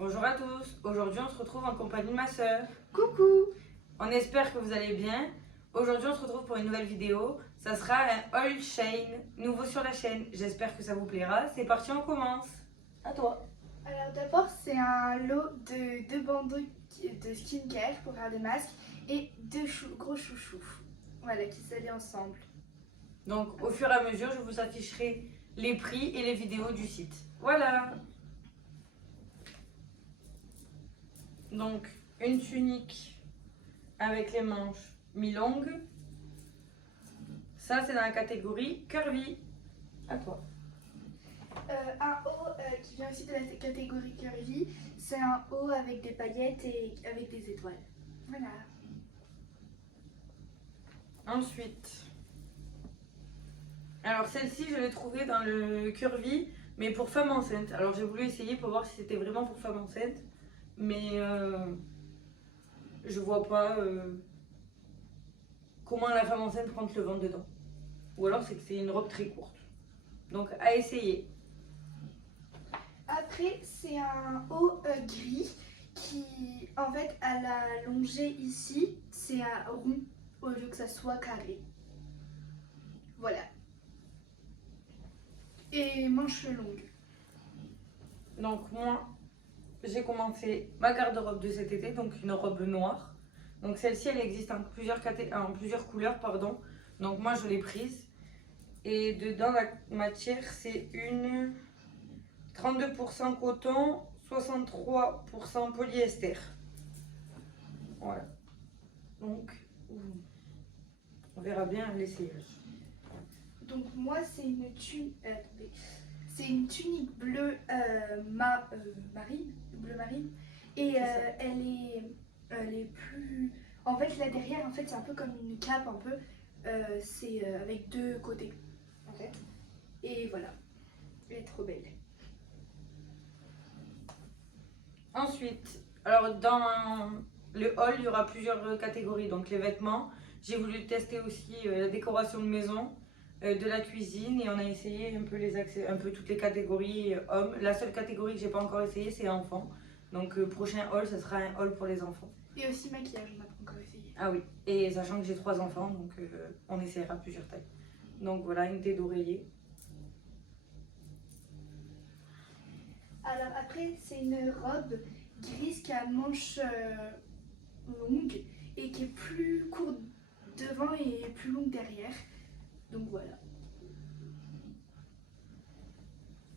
Bonjour à tous, aujourd'hui on se retrouve en compagnie de ma soeur. Coucou! On espère que vous allez bien. Aujourd'hui on se retrouve pour une nouvelle vidéo. Ça sera un haul chain, nouveau sur la chaîne. J'espère que ça vous plaira. C'est parti, on commence. À toi. Alors d'abord c'est un lot de deux bandeaux de skincare pour faire des masques et deux gros chouchous. Voilà, qui s'allient ensemble. Donc au fur et à mesure je vous afficherai les prix et les vidéos du site. Voilà. Donc une tunique avec les manches mi-longues. Ça c'est dans la catégorie curvy. À toi. Un haut qui vient aussi de la catégorie curvy, c'est un haut avec des paillettes et avec des étoiles. Voilà. Ensuite, alors celle-ci je l'ai trouvée dans le curvy, mais pour femme enceinte. Alors j'ai voulu essayer pour voir si c'était vraiment pour femme enceinte, mais je vois pas comment la femme enceinte rentre le ventre dedans. Ou alors c'est que c'est une robe très courte. Donc à essayer. Après c'est un haut gris qui en fait à la longée ici c'est un rond au lieu que ça soit carré. Voilà. Et manches longues. Donc moi, j'ai commencé ma garde-robe de cet été, donc une robe noire. Donc celle-ci, elle existe en plusieurs couleurs, pardon. Donc moi, je l'ai prise. Et dedans, la matière, c'est une 32% coton, 63% polyester. Voilà. Donc, on verra bien l'essayage. Donc moi c'est une tunique, c'est une tunique bleue marine, bleu marine, et elle est plus. En fait là derrière en fait c'est un peu comme une cape un peu, c'est avec deux côtés en fait, et voilà, elle est trop belle. Ensuite, alors dans le haul, il y aura plusieurs catégories. Donc les vêtements, j'ai voulu tester aussi la décoration de maison, de la cuisine, et on a essayé un peu un peu toutes les catégories hommes. La seule catégorie que j'ai pas encore essayé, c'est enfants. Donc prochain haul, ce sera un haul pour les enfants. Et aussi maquillage, on n'a pas encore essayé. Ah oui, et sachant que j'ai 3 enfants, donc on essaiera plusieurs tailles. Donc voilà, une tête d'oreiller. Alors après c'est une robe grise qui a manches longues et qui est plus courte devant et plus longue derrière. Donc voilà.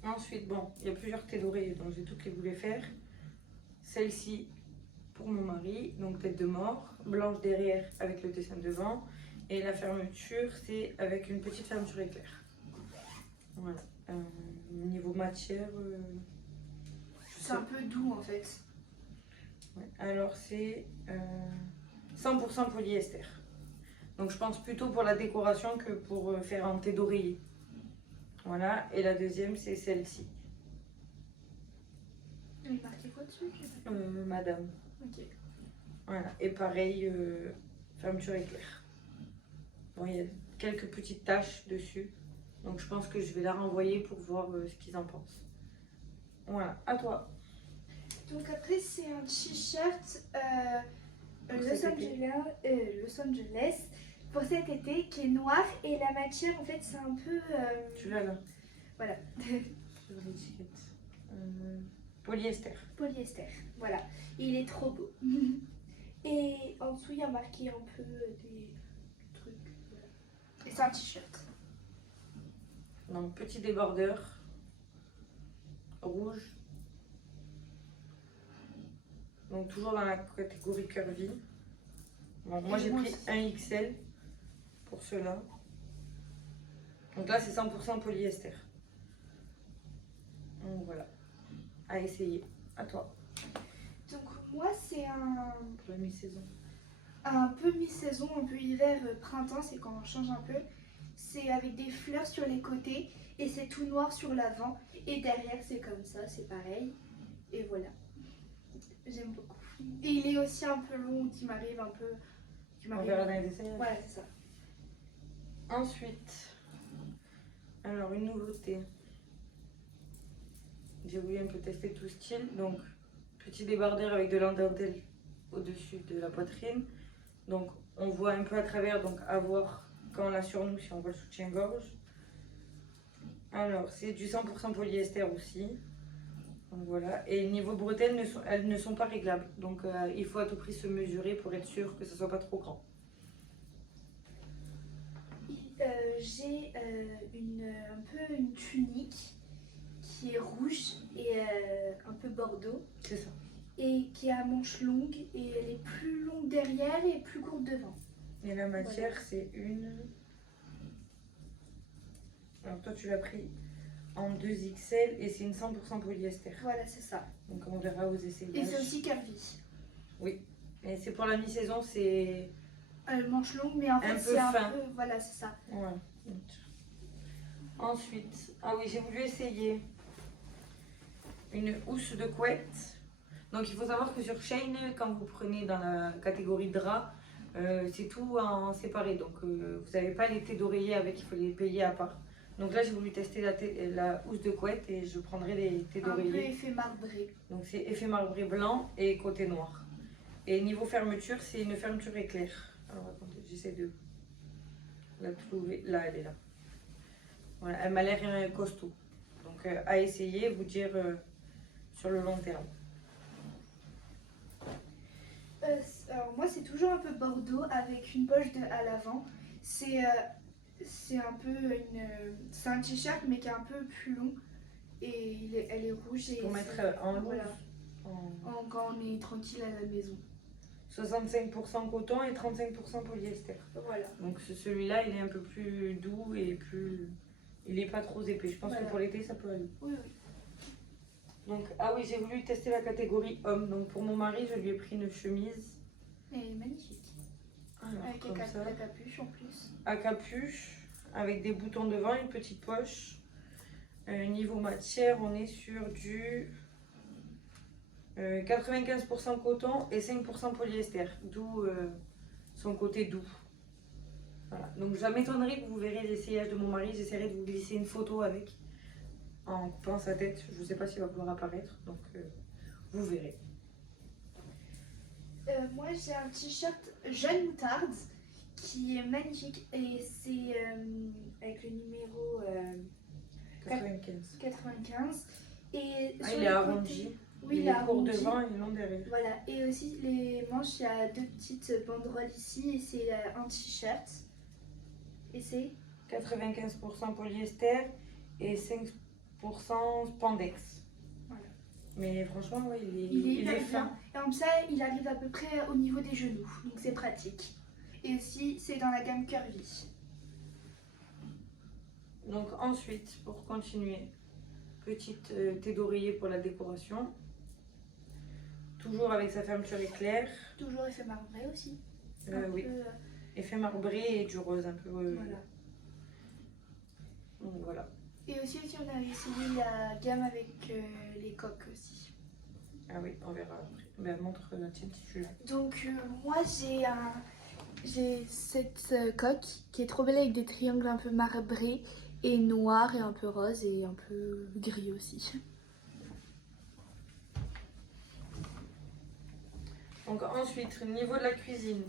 Ensuite, bon, il y a plusieurs têtes d'oreiller, donc j'ai toutes les voulu faire. Celle-ci pour mon mari, donc tête de mort, blanche derrière avec le dessin devant. Et la fermeture, c'est avec une petite fermeture éclair. Voilà. Niveau matière, C'est un peu doux en fait. ouais. Alors c'est 100% polyester. Donc je pense plutôt pour la décoration que pour faire un thé d'oreiller. Voilà, et la deuxième c'est celle-ci. Il est marqué quoi dessus? Madame. Ok. Voilà, et pareil, fermeture éclair. Bon, il y a quelques petites taches dessus, donc je pense que je vais la renvoyer pour voir ce qu'ils en pensent. Voilà, à toi. Donc après c'est un t-shirt Pour Los cet été. Los Angeles pour cet été qui est noir et la matière en fait c'est un peu Tu l'as là, voilà sur l'étiquette. Polyester. polyester. Voilà. Et il est trop beau. Et en dessous il y a marqué un peu des trucs. Voilà. Et c'est un t-shirt. Donc, petit débardeur rouge. Donc, toujours dans la catégorie curvy. Bon, moi, j'ai pris un XL pour cela. Donc là, c'est 100% polyester. Donc voilà, à essayer. À toi. Donc moi c'est Pour la mi-saison. un peu mi-saison, un peu hiver, printemps, c'est quand on change un peu. C'est avec des fleurs sur les côtés et c'est tout noir sur l'avant. Et derrière c'est comme ça, c'est pareil. Et voilà. J'aime beaucoup. Et il est aussi un peu long, qui m'arrive un peu. On verra dans les essayages. Voilà, c'est ça. Ensuite, alors une nouveauté. J'ai voulu un peu tester tout style. Donc, petit débardeur avec de la dentelle au-dessus de la poitrine. Donc on voit un peu à travers, donc à voir quand on l'a sur nous si on voit le soutien-gorge. Alors c'est du 100% polyester aussi. Donc voilà. Et niveau bretelles, elles ne sont pas réglables. Donc il faut à tout prix se mesurer pour être sûr que ça soit pas trop grand. J'ai un peu une tunique qui est rouge et un peu bordeaux. C'est ça. Et qui a manches longues et elle est plus longue derrière et plus courte devant. Et la matière, Voilà. c'est une... Alors toi, tu l'as pris en 2XL et c'est une 100% polyester. Voilà, c'est ça. Donc on verra aux essayages. Et c'est aussi curvy. Oui. Et c'est pour la mi-saison, c'est... Manches longues, mais en fait, Un peu c'est un fin. peu... Voilà, c'est ça. Ouais. Ensuite, ah oui, j'ai voulu essayer une housse de couette. Donc il faut savoir que sur Shein, quand vous prenez dans la catégorie drap, c'est tout en séparé. Donc vous n'avez pas les thés d'oreiller avec, il faut les payer à part. Donc là j'ai voulu tester la housse de couette et je prendrai les thés Un peu d'oreiller. effet marbré. Donc c'est effet marbré blanc et côté noir. Et niveau fermeture, c'est une fermeture éclair. Alors attendez, j'essaie de la trouver. Là, elle est là. Voilà, elle m'a l'air costaud. Donc à essayer, vous dire sur le long terme. Alors moi, c'est toujours un peu bordeaux avec une poche à l'avant. C'est un peu c'est un t-shirt mais qui est un peu plus long et elle est rouge. Et Pour mettre en loose. voilà, quand on est tranquille à la maison. 65% coton et 35% polyester. Voilà. Donc celui-là, il est un peu plus doux et plus... Il n'est pas trop épais. Je pense Voilà. que pour l'été, ça peut aller. Oui, oui. Donc, ah oui, j'ai voulu tester la catégorie homme. Donc pour mon mari, je lui ai pris une chemise. Elle est magnifique. Alors, Avec comme ça. la capuche en plus. À capuche, avec des boutons devant, une petite poche. Niveau matière, on est sur du 95% coton et 5% polyester. D'où son côté doux. Voilà. Donc ça m'étonnerait que vous verrez l'essayage de mon mari. J'essaierai de vous glisser une photo avec en coupant sa tête. Je ne sais pas s'il va pouvoir apparaître. Donc vous verrez. Moi j'ai un t-shirt jaune moutarde qui est magnifique et c'est avec le numéro 95. Et Ah, sur il les est côtés- arrondi. Oui, Il il est est court arrondi. devant et long derrière. Voilà, et aussi les manches, il y a deux petites banderoles ici et c'est un t-shirt. Et c'est 95% polyester et 5% spandex. Voilà. Mais franchement, ouais, il est il hyper est fin. bien. Et comme ça, il arrive à peu près au niveau des genoux, donc c'est pratique. Et aussi, c'est dans la gamme curvy. Donc ensuite, pour continuer, petite thé d'oreiller pour la décoration. Toujours avec sa fermeture éclair. Toujours effet marbré aussi. Oui, effet marbré et du rose un peu. Voilà. Donc voilà. Et aussi, on a essayé la gamme avec les coques aussi. Ah oui, on verra après. Ben, montre la tienne si tu l'as. Donc moi j'ai cette coque qui est trop belle avec des triangles un peu marbrés et noirs et un peu rose et un peu gris aussi. Donc ensuite, au niveau de la cuisine,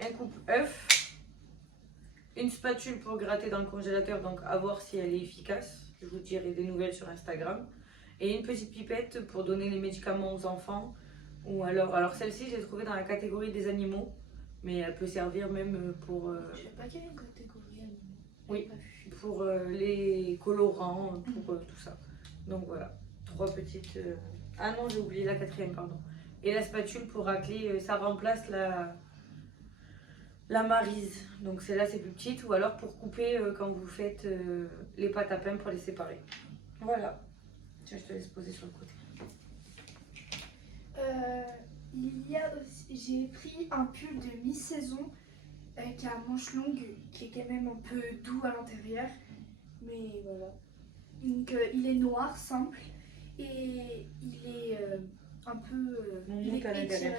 un coupe-œuf, une spatule pour gratter dans le congélateur, donc à voir si elle est efficace. Je vous dirai des nouvelles sur Instagram. Et une petite pipette pour donner les médicaments aux enfants. Ou alors celle-ci, j'ai trouvé dans la catégorie des animaux, mais elle peut servir même pour, Je sais pas quelle est la catégorie animaux. oui, pour les colorants, pour tout ça. Donc voilà, trois petites... Ah non, j'ai oublié la quatrième, pardon. Et la spatule pour racler, ça remplace la maryse. Donc celle-là, c'est plus petite. Ou alors pour couper quand vous faites les pâtes à pain pour les séparer. Voilà. Tiens, je te laisse poser sur le côté. Il y a aussi, j'ai pris un pull de mi-saison qui a manches longues, qui est quand même un peu doux à l'intérieur. Mais voilà. Donc il est noir, simple. Et il est un peu... Moumoute à l'intérieur.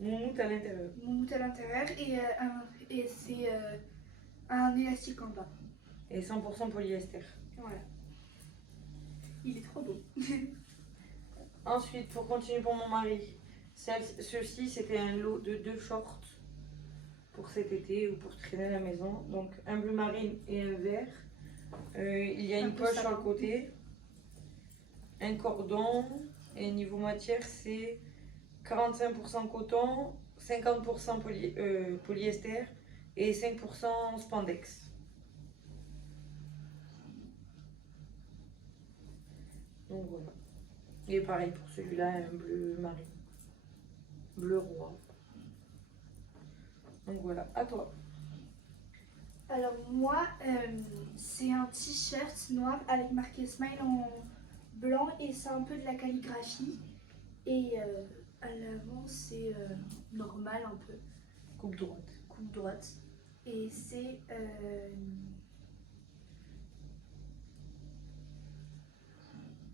Moumoute à l'intérieur. Moumoute à l'intérieur et c'est un élastique en bas. Et 100% polyester. Voilà. Il est trop beau. Ensuite, pour continuer pour mon mari, ceci c'était un lot de 2 shorts pour cet été ou pour traîner à la maison. Donc un bleu marine et un vert. Il y a une poche sur le côté, un cordon, et niveau matière c'est 45% coton, 50% polyester et 5% spandex. Donc voilà. Et pareil pour celui-là, un bleu marine. Bleu roi. Donc voilà, à toi. Alors moi, c'est un t-shirt noir avec marqué Smile en blanc et c'est un peu de la calligraphie. Et à l'avant, c'est normal un peu, Coupe droite. coupe droite. Et c'est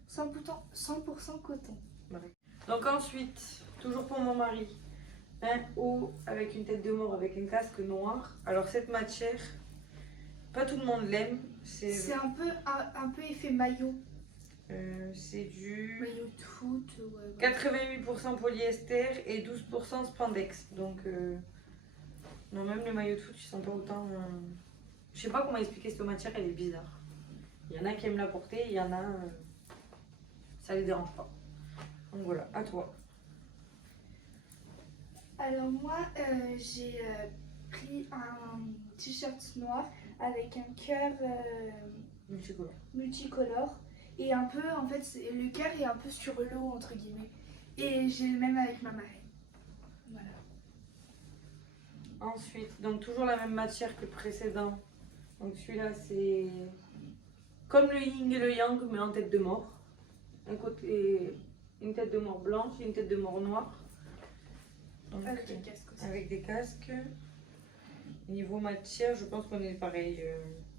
100% coton. Donc ensuite, toujours pour mon mari, un haut avec une tête de mort avec un casque noir. Alors cette matière, pas tout le monde l'aime. C'est un peu effet maillot. C'est du Maillot de foot. Ouais. 88% polyester et 12% spandex. Donc non, même les maillots de foot, ils sont pas autant. Je sais pas comment expliquer cette matière, elle est bizarre. Il y en a qui aiment la porter, il y en a ça les dérange pas. Donc voilà, à toi. Alors moi, j'ai pris un t-shirt noir avec un cœur multicolore. Et un peu, en fait, le cœur est un peu sur l'eau, entre guillemets. Et j'ai le même avec ma marraine. Voilà. Ensuite, donc toujours la même matière que le précédent. Donc celui-là, c'est comme le yin et le yang, mais en tête de mort. Un côté, une tête de mort blanche et une tête de mort noire. Donc, avec des casques aussi. Avec des casques. Niveau matière, je pense qu'on est pareil.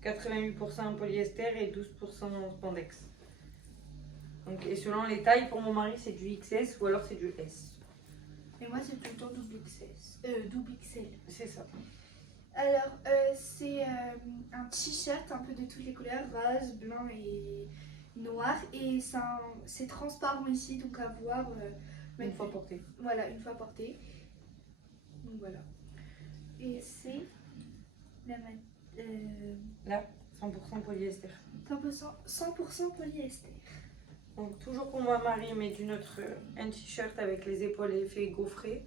88% polyester et 12% spandex. Donc, et selon les tailles, pour mon mari, c'est du XS ou alors c'est du S. Et moi, c'est plutôt double XL. C'est ça. Alors, c'est un t-shirt un peu de toutes les couleurs, rose, blanc et noir. Et c'est transparent ici, donc à voir Une fois porté. Voilà, une fois porté. Donc voilà. Et c'est Là, 100% polyester. 100% polyester. Donc toujours pour mon mari, mais un t-shirt avec les épaules effet gaufré.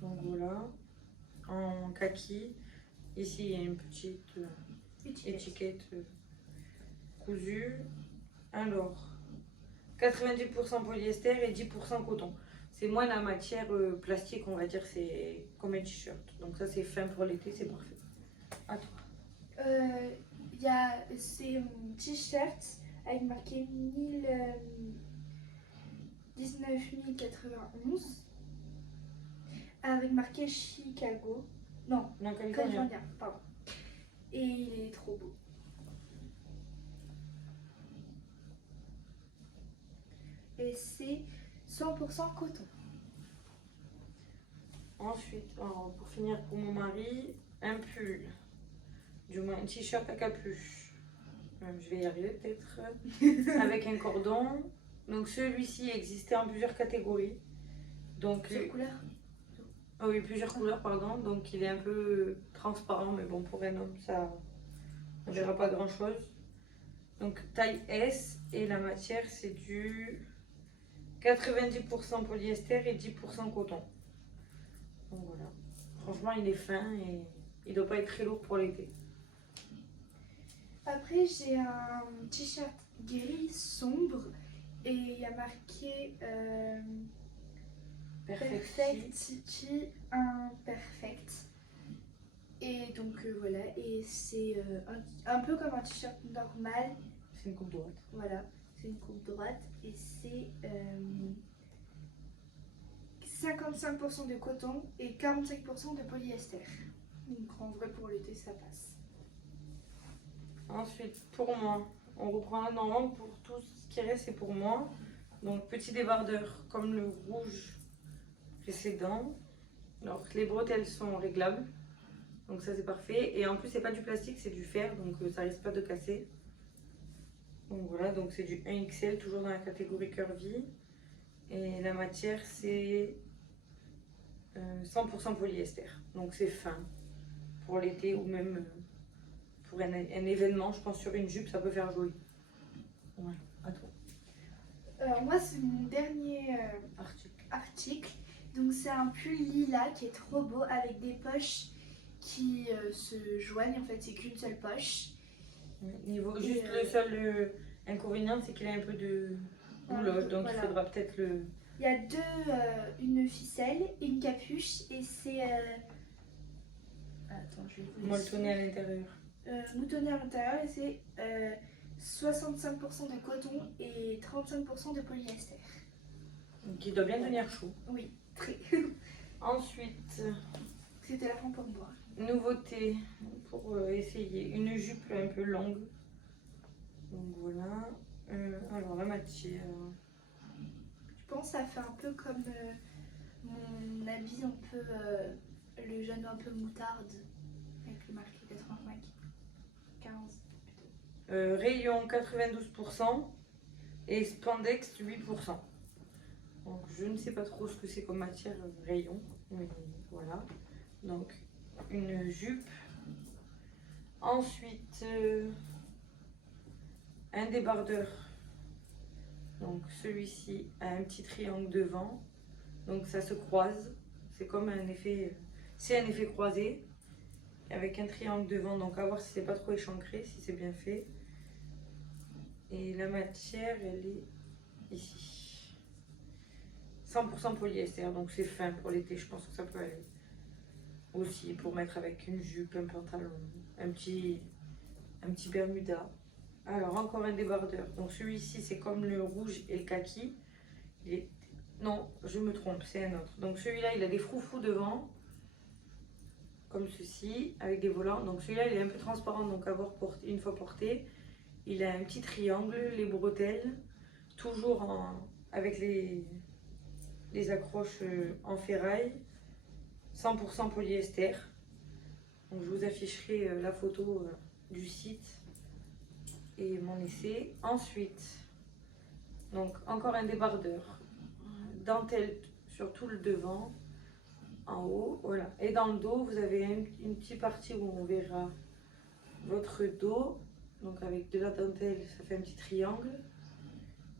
Donc voilà, en kaki. Ici il y a une petite étiquette cousue. Alors, 90% polyester et 10% coton. C'est moins la matière plastique, on va dire, c'est comme un t-shirt. Donc ça c'est fin pour l'été, c'est parfait. À toi. C'est un t-shirt avec marqué 19091 avec marqué Chicago. Non, California, pardon. Et il est trop beau. Et c'est 100% coton. Ensuite, alors, pour finir pour mon mari, un pull, du moins un t-shirt à capuche. Je vais y arriver peut-être. Avec un cordon. Donc celui-ci existait en plusieurs catégories. Donc, Plusieurs couleurs. Oh oui, plusieurs couleurs, pardon. Donc il est un peu transparent, mais bon, pour un homme, ça ne verra pas grand-chose. Donc taille S et la matière, c'est du 90% polyester et 10% coton. Donc voilà. Franchement, il est fin et il ne doit pas être très lourd pour l'été. Après, j'ai un t-shirt gris sombre et il y a marqué Perfecti Imperfect. Et donc voilà, et c'est un peu comme un t-shirt normal. C'est une coupe droite. Voilà, c'est une coupe droite et c'est 55% de coton et 45% de polyester. Donc en vrai pour l'été ça passe. Ensuite, pour moi, on reprend là normalement pour tout ce qui reste, c'est pour moi. Donc petit débardeur comme le rouge précédent. Alors les bretelles sont réglables. Donc ça c'est parfait. Et en plus c'est pas du plastique, c'est du fer, donc ça risque pas de casser. Donc voilà, donc c'est du 1XL, toujours dans la catégorie curvy. Et la matière, c'est 100% polyester. Donc c'est fin pour l'été ou même pour un événement. Je pense sur une jupe, ça peut faire joli. Voilà, à toi. Alors moi c'est mon dernier article. Donc c'est un pull lilas qui est trop beau avec des poches qui se joignent. En fait c'est qu'une seule poche. Juste le seul inconvénient, c'est qu'il a un peu de bouloche, donc voilà. Il faudra peut-être le... Il y a une ficelle et une capuche et c'est... Attends, je vais vous molletonné à l'intérieur. Moutonné à l'intérieur et c'est 65% de coton et 35% de polyester. Donc il doit bien tenir chaud. Oui, très. Ensuite... C'était la fin pour moi. Nouveauté pour essayer une jupe un peu longue. Donc voilà. Alors la matière. Je pense que ça fait un peu comme mon habit un peu le jaune un peu moutarde avec le marqué 85 15 plutôt. Rayon 92% et spandex 8%. Donc je ne sais pas trop ce que c'est comme matière rayon, mais voilà. Donc une jupe. Ensuite un débardeur. Donc celui-ci a un petit triangle devant. Donc ça se croise. C'est comme un effet. C'est un effet croisé. Avec un triangle devant. Donc à voir si c'est pas trop échancré, si c'est bien fait. Et la matière, elle est ici. 100% polyester. Donc c'est fin pour l'été. Je pense que ça peut aller. Aussi pour mettre avec une jupe, un pantalon, un petit bermuda. Alors encore un débardeur. Donc celui-ci c'est comme le rouge et le kaki. Non, je me trompe, c'est un autre. Donc celui-là il a des froufrous devant, comme ceci, avec des volants. Donc celui-là il est un peu transparent, donc à voir une fois porté. Il a un petit triangle, les bretelles, toujours avec les accroches en ferraille. 100% polyester. Donc je vous afficherai la photo du site et mon essai. Ensuite, donc encore un débardeur. Dentelle sur tout le devant, en haut, voilà. Et dans le dos, vous avez une petite partie où on verra votre dos. Donc avec de la dentelle, ça fait un petit triangle.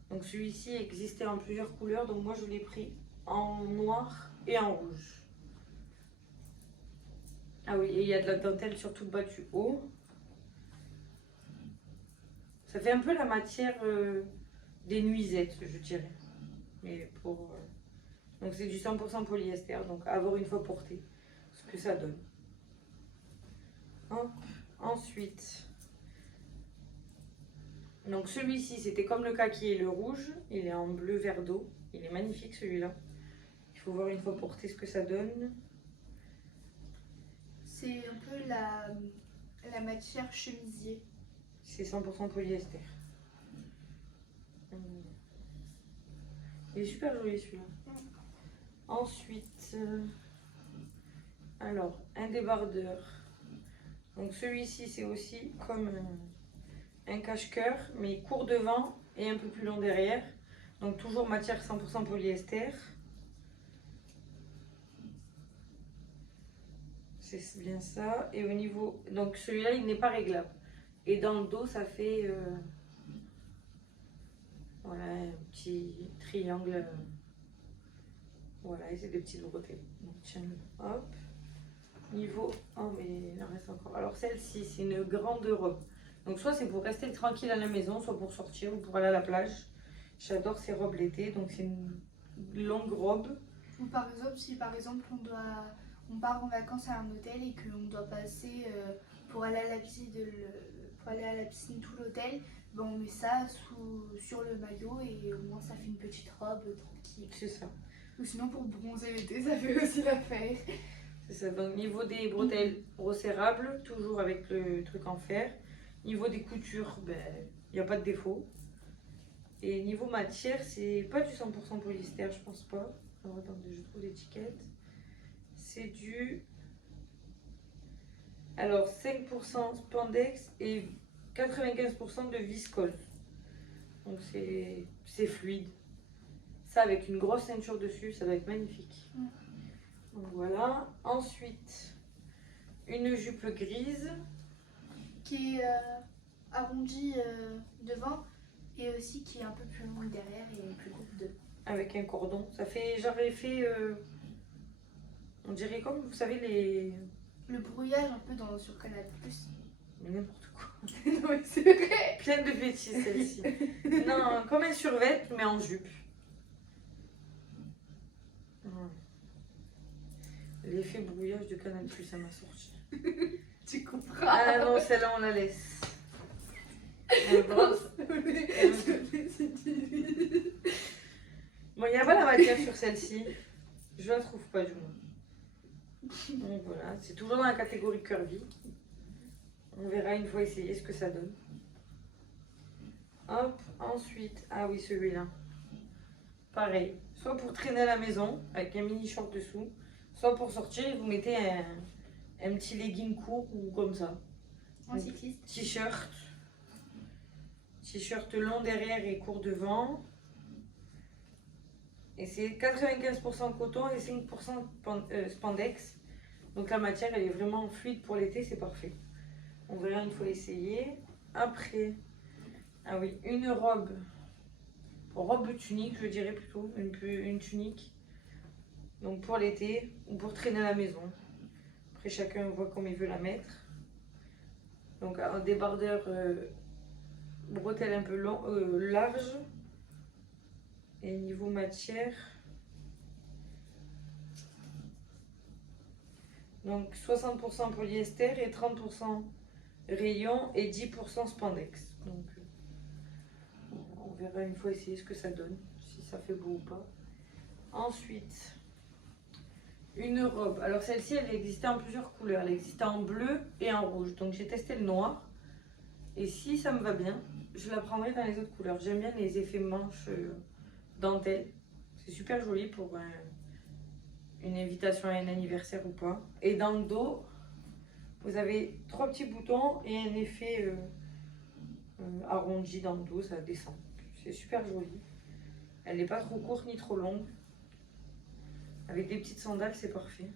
Donc celui-ci existait en plusieurs couleurs, donc moi je l'ai pris en noir et en rouge. Ah oui, et il y a de la dentelle sur tout le bas du haut. Ça fait un peu la matière des nuisettes, je dirais. Mais pour, donc c'est du 100% polyester, donc à voir une fois porté ce que ça donne. Hop. Ensuite, donc celui-ci c'était comme le kaki et le rouge. Il est en bleu verre d'eau. Il est magnifique celui-là. Il faut voir une fois porté ce que ça donne. C'est un peu la matière chemisier. C'est 100% polyester. Il est super joli celui-là. Ensuite, alors un débardeur. Donc celui-ci c'est aussi comme un cache-cœur, mais court devant et un peu plus long derrière. Donc toujours matière 100% polyester. C'est bien ça. Et au niveau, donc celui-là il n'est pas réglable. Et dans le dos ça fait voilà un petit triangle. Voilà, et c'est des petites bretelles. Donc tiens, hop. Niveau, oh mais il en reste encore. Alors celle-ci c'est une grande robe. Donc soit c'est pour rester tranquille à la maison, soit pour sortir ou pour aller à la plage. J'adore ces robes l'été, donc c'est une longue robe. Ou par exemple, si par exemple on part en vacances à un hôtel et qu'on doit passer pour aller à la piscine, tout l'hôtel, ben on met ça sur le maillot et au moins ça fait une petite robe tranquille. C'est ça. Ou sinon pour bronzer l'été, ça fait aussi l'affaire. C'est ça. Donc niveau des bretelles resserrables, toujours avec le truc en fer. Niveau des coutures, ben il n'y a pas de défaut. Et niveau matière, c'est pas du 100% polyester, je pense pas. Alors attendez, je trouve l'étiquette. C'est du... Alors 5% spandex et 95% de viscose. Donc c'est fluide. Ça avec une grosse ceinture dessus, ça va être magnifique. Donc voilà. Ensuite, une jupe grise. Qui est arrondie devant et aussi qui est un peu plus longue derrière et plus courte devant. Avec un cordon. Ça fait genre effet... on dirait comme, vous savez, les... Le brouillage un peu sur Canal+. Mais n'importe quoi. Non mais c'est vrai. Pleine de bêtises celle-ci. Non, comme un survêt, mais en jupe. Voilà. L'effet brouillage de Canal+, ça m'a sorti. Tu comprends. Ah non, celle-là, on la laisse. Bon, il n'y a pas la matière sur celle-ci. Je la trouve pas du moins. Donc voilà, c'est toujours dans la catégorie curvy. On verra une fois essayer ce que ça donne. Hop, ensuite, ah oui, celui-là. Pareil, soit pour traîner à la maison avec un mini short dessous, soit pour sortir et vous mettez un petit legging court ou comme ça. En cycliste. T-shirt long derrière et court devant. Et c'est 95% coton et 5% spandex. Donc la matière elle est vraiment fluide pour l'été, c'est parfait. On verra une fois essayer. Après, ah oui, une robe tunique, je dirais plutôt, une tunique. Donc pour l'été ou pour traîner à la maison. Après chacun voit comme il veut la mettre. Donc un débardeur bretelle un peu large. Et niveau matière, donc 60% polyester et 30% rayon et 10% spandex. Donc on verra une fois essayer ce que ça donne, si ça fait beau ou pas. Ensuite, une robe. Alors celle-ci, elle existait en plusieurs couleurs. Elle existait en bleu et en rouge. Donc j'ai testé le noir. Et si ça me va bien, je la prendrai dans les autres couleurs. J'aime bien les effets manches dentelle. C'est super joli pour une invitation à un anniversaire ou pas. Et dans le dos, vous avez 3 petits boutons et un effet arrondi dans le dos, ça descend. C'est super joli. Elle n'est pas trop courte ni trop longue. Avec des petites sandales, c'est parfait.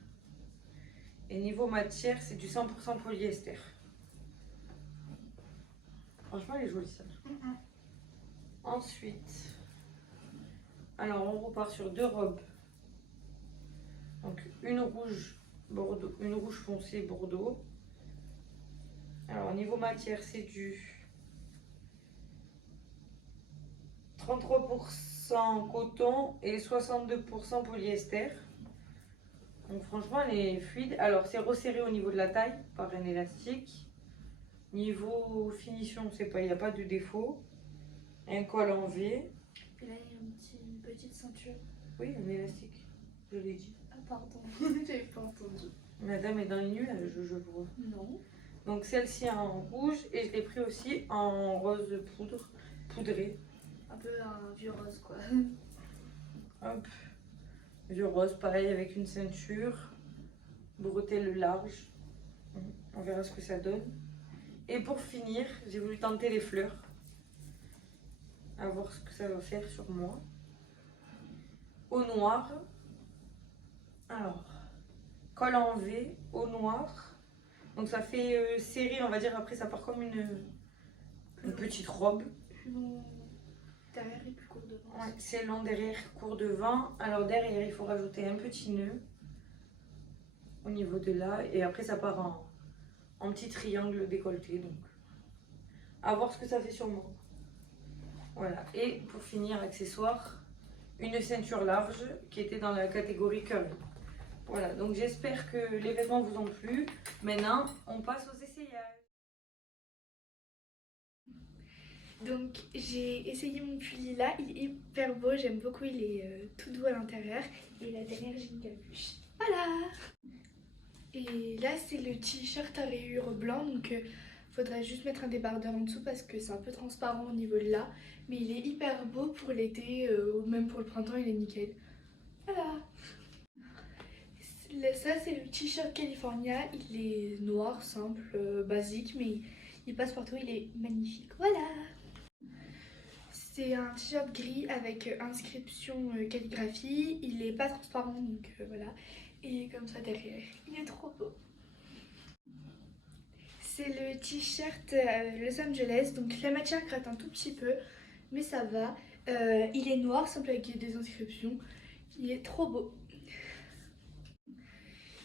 Et niveau matière, c'est du 100% polyester. Franchement, elle est jolie ça. Ensuite, alors on repart sur 2 robes. Donc une rouge bordeaux, une rouge foncé bordeaux. Alors au niveau matière, c'est du 33% coton et 62% polyester. Donc franchement, elle est fluide. Alors c'est resserré au niveau de la taille par un élastique. Niveau finition, c'est pas, il n'y a pas de défaut. Un col en V. Et là, il y a une petite ceinture. Oui, un élastique, je l'ai dit. Ah, pardon, j'avais pas entendu. Madame est dans les nuages, je vois. Non. Donc celle-ci en rouge et je l'ai pris aussi en rose poudré. Un peu un vieux rose, quoi. Hop, vieux rose, pareil avec une ceinture, bretelle large. On verra ce que ça donne. Et pour finir, j'ai voulu tenter les fleurs. À voir ce que ça va faire sur moi. Au noir. Alors, col en V, au noir. Donc ça fait serré, on va dire. Après, ça part comme une petite robe. Plus long derrière et plus court devant. Ouais, c'est long derrière, court devant. Alors derrière, il faut rajouter un petit nœud au niveau de là. Et après, ça part en petit triangle décolleté. Donc, à voir ce que ça fait sur moi. Voilà. Et pour finir, accessoire, une ceinture large qui était dans la catégorie curvy. Voilà. Donc, j'espère que les vêtements vous ont plu. Maintenant, on passe aux essayages. Donc j'ai essayé mon pull lilas, il est hyper beau, j'aime beaucoup, il est tout doux à l'intérieur. Et là derrière j'ai une capuche. Voilà. Et là c'est le t-shirt à rayures blanc, donc faudrait juste mettre un débardeur en dessous parce que c'est un peu transparent au niveau de là. Mais il est hyper beau pour l'été, ou même pour le printemps il est nickel. Voilà. Ça c'est le t-shirt California, il est noir, simple, basique, mais il passe partout, il est magnifique. Voilà. C'est un t-shirt gris avec inscription calligraphie. Il est pas transparent, donc voilà. Et comme ça derrière, il est trop beau. C'est le t-shirt Los Angeles, donc la matière gratte un tout petit peu, mais ça va. Il est noir, simple avec des inscriptions. Il est trop beau.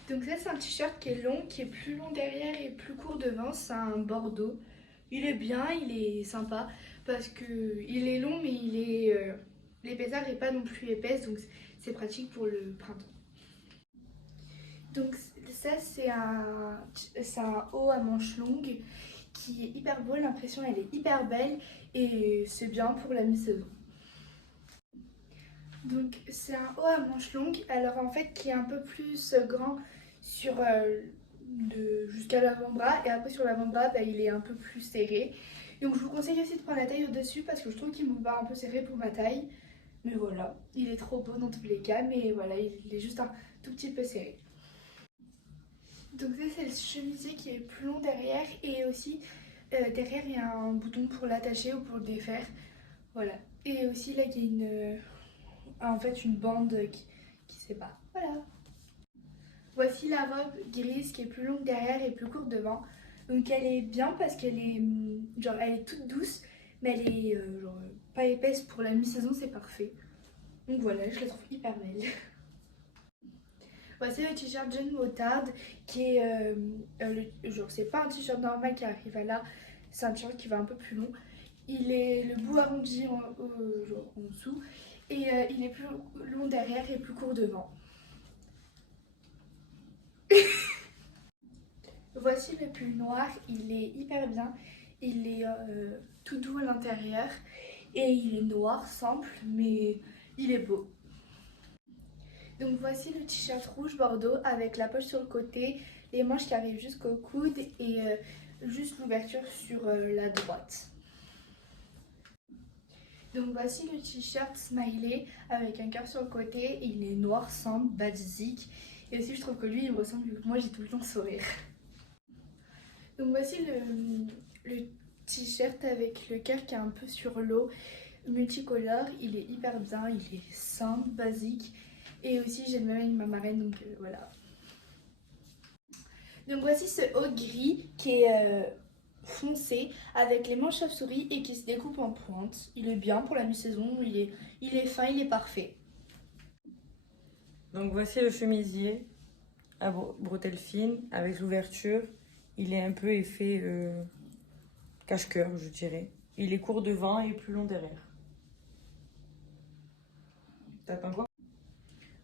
Donc ça c'est un t-shirt qui est long, qui est plus long derrière et plus court devant. C'est un bordeaux. Il est bien, il est sympa parce que il est long, mais l'épaisseur n'est pas non plus épaisse, donc c'est pratique pour le printemps. Donc ça c'est un haut à manches longues qui est hyper beau, l'impression elle est hyper belle et c'est bien pour la mi-saison. Donc c'est un haut à manches longues, alors en fait qui est un peu plus grand sur jusqu'à l'avant-bras et après sur l'avant-bras il est un peu plus serré. Donc je vous conseille aussi de prendre la taille au-dessus parce que je trouve qu'il me va un peu serré pour ma taille. Mais voilà, il est trop beau dans tous les cas, mais voilà, il est juste un tout petit peu serré. Donc ça c'est le chemisier qui est plus long derrière et aussi derrière il y a un bouton pour l'attacher ou pour le défaire. Voilà. Et aussi là il y a une bande qui sépare. Voilà. Voici la robe grise qui est plus longue derrière et plus courte devant. Donc elle est bien parce qu'elle est elle est toute douce, mais elle est pas épaisse pour la mi-saison, c'est parfait. Donc voilà, je la trouve hyper belle. Voici le t-shirt jaune moutarde qui est c'est pas un t-shirt normal qui arrive à là, c'est un t-shirt qui va un peu plus long. Il est le bout arrondi en dessous et il est plus long derrière et plus court devant. Voici le pull noir, il est hyper bien, il est tout doux à l'intérieur et il est noir, simple, mais il est beau. Donc voici le t-shirt rouge bordeaux avec la poche sur le côté, les manches qui arrivent jusqu'au coude et juste l'ouverture sur la droite. Donc voici le t-shirt smiley avec un cœur sur le côté, il est noir, simple, basique et aussi je trouve que lui il me ressemble vu que moi j'ai tout le temps sourire. Donc voici le t-shirt avec le cœur qui est un peu sur l'eau, multicolore, il est hyper bien, il est simple, basique. Et aussi j'ai le même avec ma marraine, donc voilà. Donc voici ce haut gris qui est foncé avec les manches chauve-souris et qui se découpe en pointe. Il est bien pour la mi-saison, il est fin, il est parfait. Donc voici le chemisier à bretelles fines avec l'ouverture. Il est un peu effet cache-cœur, je dirais. Il est court devant et plus long derrière. T'attends quoi?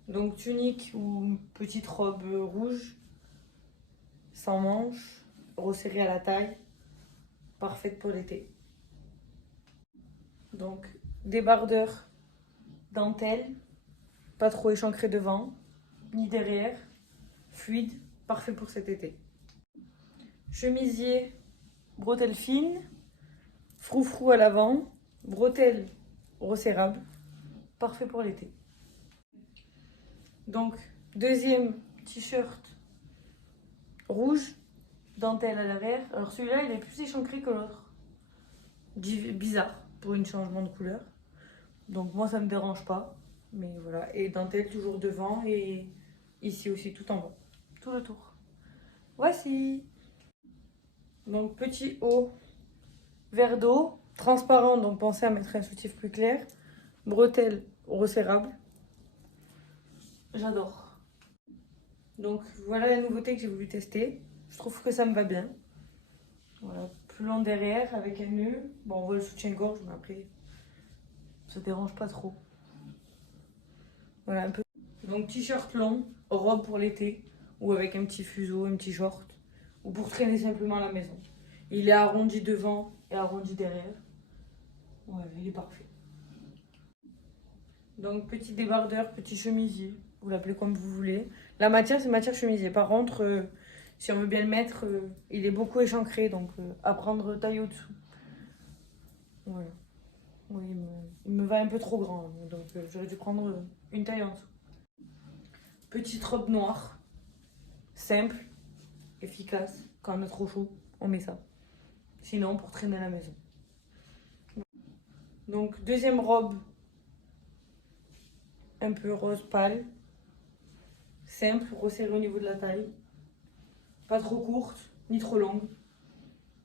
Donc tunique ou petite robe rouge, sans manches, resserrée à la taille, parfaite pour l'été. Donc débardeur dentelle, pas trop échancré devant, ni derrière, fluide, parfait pour cet été. Chemisier, bretelles fines, froufrou à l'avant, bretelles resserrables, parfait pour l'été. Donc, deuxième t-shirt rouge, dentelle à l'arrière. Alors celui-là, il est plus échancré que l'autre. Bizarre pour un changement de couleur. Donc moi, ça me dérange pas. Mais voilà, et dentelle toujours devant et ici aussi, tout en bas. Tout le tour. Voici. Donc petit haut, vert d'eau, transparent, donc pensez à mettre un soutif plus clair. Bretelles resserrables. J'adore. Donc voilà la nouveauté que j'ai voulu tester. Je trouve que ça me va bien. Voilà, plus long derrière avec un nœud. Bon, on voit le soutien-gorge, mais après, ça dérange pas trop. Voilà un peu. Donc t-shirt long, robe pour l'été, ou avec un petit fuseau, un petit short, ou pour traîner simplement à la maison. Il est arrondi devant et arrondi derrière. Ouais, il est parfait. Donc petit débardeur, petit chemisier, vous l'appelez comme vous voulez. La matière, c'est matière chemisier. Par contre, si on veut bien le mettre, il est beaucoup échancré, donc à prendre taille au-dessous. Voilà. Oui, il me va un peu trop grand, donc j'aurais dû prendre une taille en dessous. Petite robe noire, simple, efficace. Quand on a trop chaud, on met ça. Sinon, pour traîner à la maison. Donc deuxième robe, un peu rose pâle, simple, resserrée au niveau de la taille, pas trop courte ni trop longue,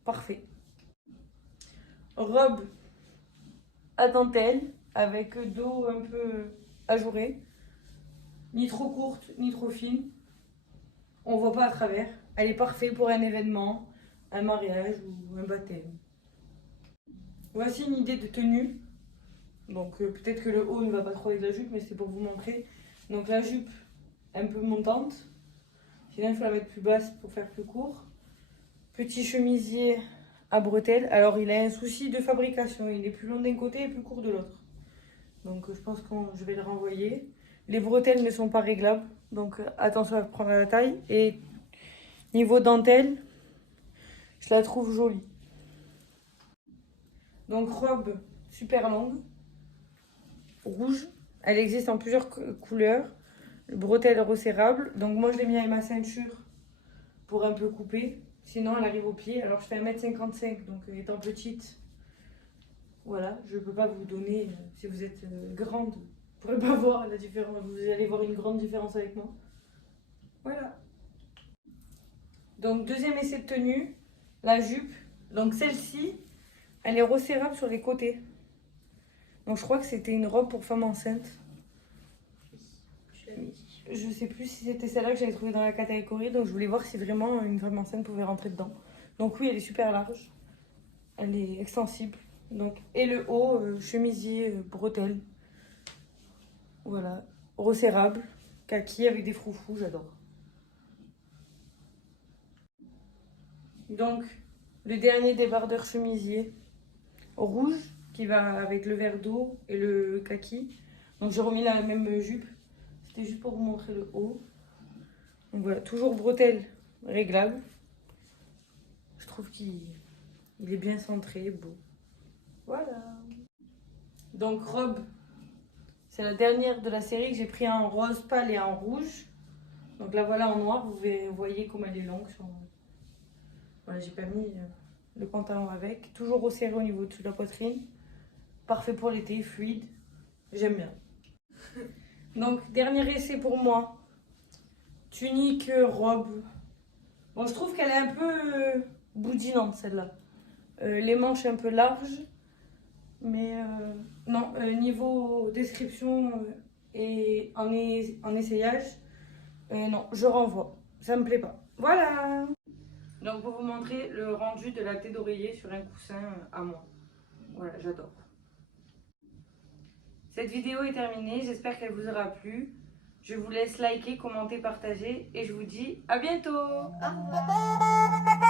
parfait. Robe à dentelle avec dos un peu ajouré, ni trop courte ni trop fine, on voit pas à travers, elle est parfaite pour un événement, un mariage ou un baptême. Voici une idée de tenue. Donc peut-être que le haut ne va pas trop avec la jupe, mais c'est pour vous montrer. Donc la jupe un peu montante, sinon il faut la mettre plus basse pour faire plus court. Petit chemisier à bretelles. Alors il a un souci de fabrication, il est plus long d'un côté et plus court de l'autre. Donc je pense que je vais le renvoyer. Les bretelles ne sont pas réglables, donc attention à prendre la taille. Et niveau dentelle, je la trouve jolie. Donc robe super longue, rouge. Elle existe en plusieurs couleurs. Bretelle resserrable. Donc moi je l'ai mis avec ma ceinture pour un peu couper. Sinon elle arrive au pied. Alors je fais 1m55, donc étant petite, voilà, je ne peux pas vous donner, si vous êtes grande, vous ne pourrez pas voir la différence. Vous allez voir une grande différence avec moi. Voilà. Donc deuxième essai de tenue, la jupe. Donc celle-ci, elle est resserrable sur les côtés. Donc je crois que c'était une robe pour femme enceinte. Je sais plus si c'était celle-là que j'avais trouvée dans la catégorie, donc je voulais voir si vraiment une femme enceinte pouvait rentrer dedans. Donc oui, elle est super large, elle est extensible. Donc, et le haut, chemisier, bretelle. Voilà, resserrable, kaki avec des froufrous, j'adore. Donc, le dernier débardeur chemisier rouge qui va avec le vert d'eau et le kaki. Donc j'ai remis la même jupe. C'était juste pour vous montrer le haut. Donc voilà, toujours bretelle réglable. Je trouve qu'il est bien centré, beau. Voilà. Donc robe, c'est la dernière de la série que j'ai pris en rose pâle et en rouge. Donc la voilà en noir, vous voyez comme elle est longue. Voilà, j'ai pas mis le pantalon avec. Toujours resserré au niveau de la poitrine. Parfait pour l'été, fluide. J'aime bien. Donc dernier essai pour moi. Tunique, robe. Bon, je trouve qu'elle est un peu boudinante celle-là. Les manches un peu larges. Mais non, niveau description et en essayage, non, je renvoie. Ça me plaît pas. Voilà. Donc pour vous montrer le rendu de la tête d'oreiller sur un coussin à moi. Voilà, j'adore. Cette vidéo est terminée, j'espère qu'elle vous aura plu. Je vous laisse liker, commenter, partager et je vous dis à bientôt. Au revoir.